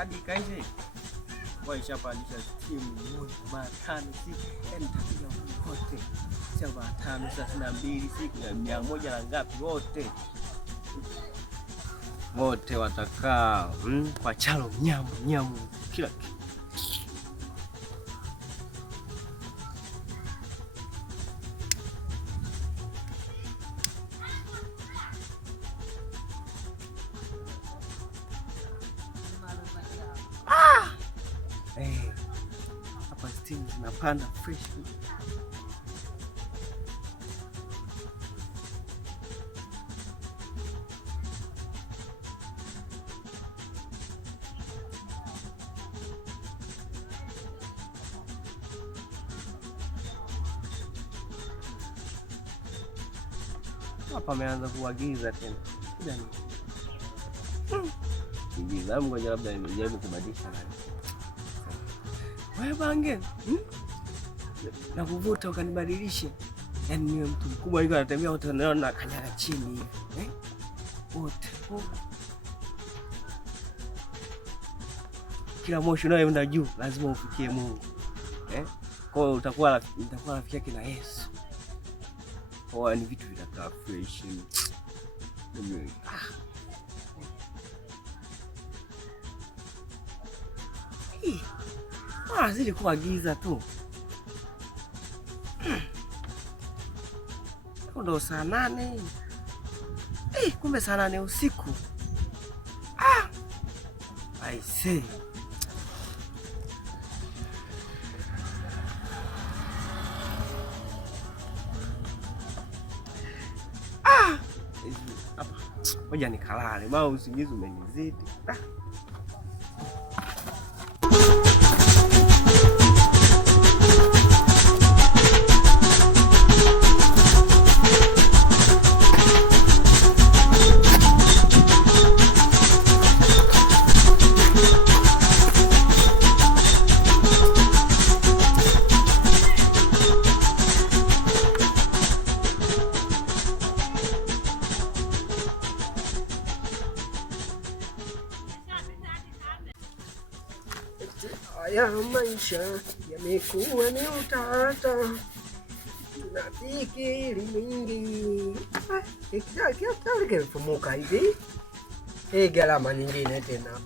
Hadi kaishe. Waishapandisha timu moja mara 5 siku. Yaani takuja wote. Saba 532 siku ya 100 na ngapi wote. Wote watakaa kwa chalo nyamu kila kitu. Hapa steam zinapanda fresh. Hapa ameanza kuagiza tena. Giza ngoja labda nijaribu kubadilisha nani. Wewe bange. Na kuvuta ukanibadilishe. Yaani niwe mtu mkubwa hivi anatembea wote wanaona kanyaga chini. Wote. Kila moshi unayoenda juu lazima ufikie Mungu. Kwa hiyo nitakuwa rafiki yake na Yesu. Kwa ni vitu vitakaa fresh. Zili kuagiza tu. Ndo saa 8. Kumbe saa 8 usiku. I say. Ngoja nikalale, maana usingizi umenizidi. Haya maisha yamekuwa ni utata, tunafikiri mingi. Kifumuka hivi gharama nyingine tena.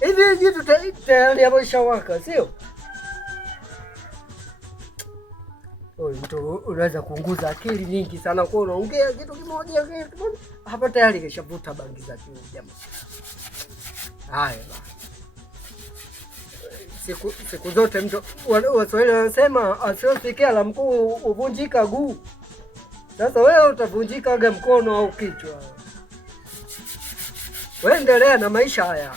Hivi vitu tayari yameshawaka, sio? Mtu unaweza kuunguza akili nyingi sana kwa unaongea kitu kimoja hapa tayari keshavuta bangi za kiu jamaa. Haya siku zote mtu Waswahili wanasema asiosikia la mkuu uvunjika guu. Sasa wewe utavunjikaga mkono au kichwa. Wewe endelea na maisha haya.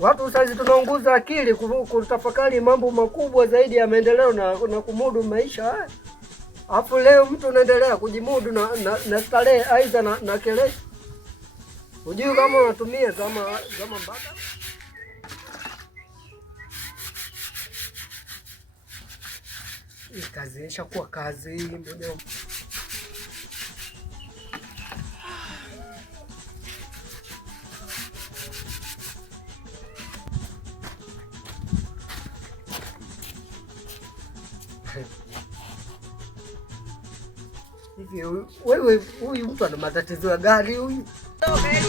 Watu sasa tunaunguza akili kutafakari mambo makubwa zaidi ya maendeleo na kumudu maisha haya. Alafu leo mtu unaendelea kujimudu na starehe aidha na kelele. Unajua kama unatumia kama mbada. Hii kazi ishakuwa kazi moja. Hivi wewe huyu mtu ana matatizo ya gari huyu? Okay.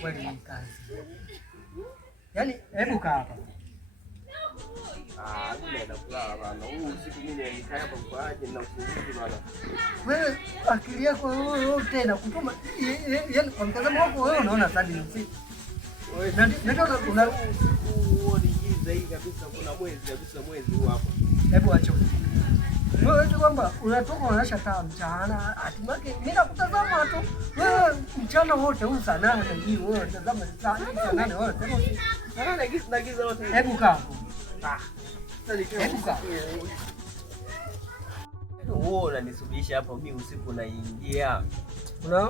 Kweli kazi. Yaani hebu kaa hapa. Mimi naenda kulala bana. Huu usiku mimi nikaa hapa kwa ajili na usingizi bana. Wewe akili yako wewe tena kutuma yaani kwa mtazamo wako wewe unaona sasa ni usiku. Ndio una usiku ni giza hii kabisa, kuna mwezi kabisa, mwezi huu hapa. Hebu acha. Wewe kwamba unatoka unasha taa mchana, hatimaye mimi nakutazama tu. Wewe mchana wote huu saa 8 hiyo wewe unatazama saa 8 wewe. Sana giza giza wote. Hebu kaa. Hebu kaa. Wewe unanisubisha hapa mimi usiku naingia.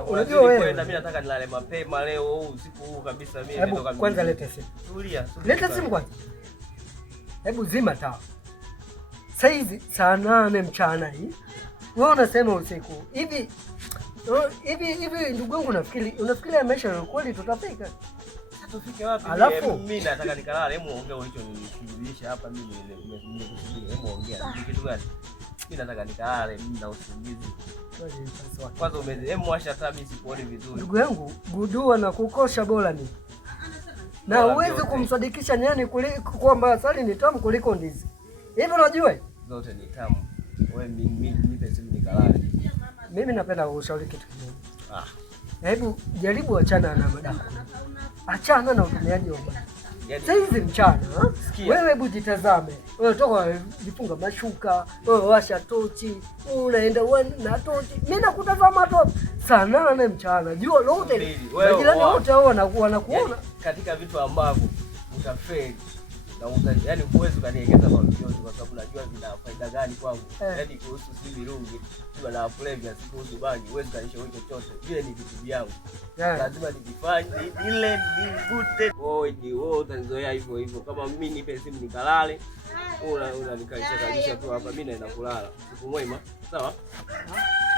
Unajua wewe mimi nataka nilale mapema leo usiku huu kabisa mimi nitoka. Kwanza leta simu. Tulia. Leta simu kwanza. Hebu zima taa. Saizi saa 8 mchana hii. Wewe unasema usiku. Hivi ndugu yangu unafikiri maisha ya kweli tutafika? Tufike wapi? Alafu mimi nataka nikalale, hebu ongea ulicho nilishuhudia hapa mimi nimekusudia. Hebu ongea. Ni kitu gani? Mimi nataka nikalale, mimi na usingizi. Kwanza hebu mwasha taa mimi sikuoni vizuri. Ndugu yangu, gudua na kukosha bora ni. Na uweze kumsadikisha nyani kuliko kwamba asali ni tamu kuliko ndizi. Hivi unajua? Zote ni tamu. Wewe nipe simu nikalale. Mimi napenda ushauri kitu kimoja. Hebu jaribu achana na madawa. Achana na utumiaji wa madawa. Sasa hizi mchana, wewe hebu jitazame. Wewe toka jifunga mashuka, wewe washa tochi, unaenda na tochi. Mimi nakutazama tu saa 8 mchana. Jua lote. Majirani wote hao wanakuona katika vitu ambavyo utafeli. Na yaani huwezi ukanielekeza kwa vyote kwa sababu najua vina faida gani kwangu. Yaani kuhusu mirungi, tiba na kulevya, kuhusu bangi, huwezi kanishauri chochote. Vile ni vitu vyangu. Lazima nivifanye ile nivute. Wewe utanizoea hivyo hivyo. Kama mimi nipe simu nikalale, unanikalisha tu hapa mimi naenda kulala. Siku mwema. Sawa?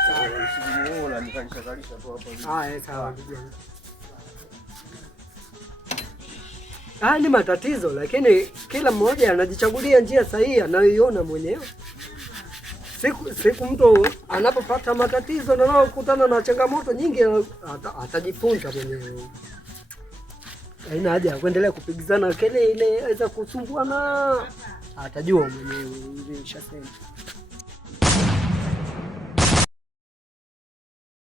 Sawa. Unanikalisha tu hapa. Sawa. Ni matatizo, lakini kila mmoja anajichagulia njia sahihi anayoiona mwenyewe. Siku mtu anapopata matatizo na anakutana na changamoto nyingi atajifunza mwenyewe. Haina haja ya kuendelea kupigizana kelele ile aweza kusumbuana. Atajua mwenyewe, nishasema.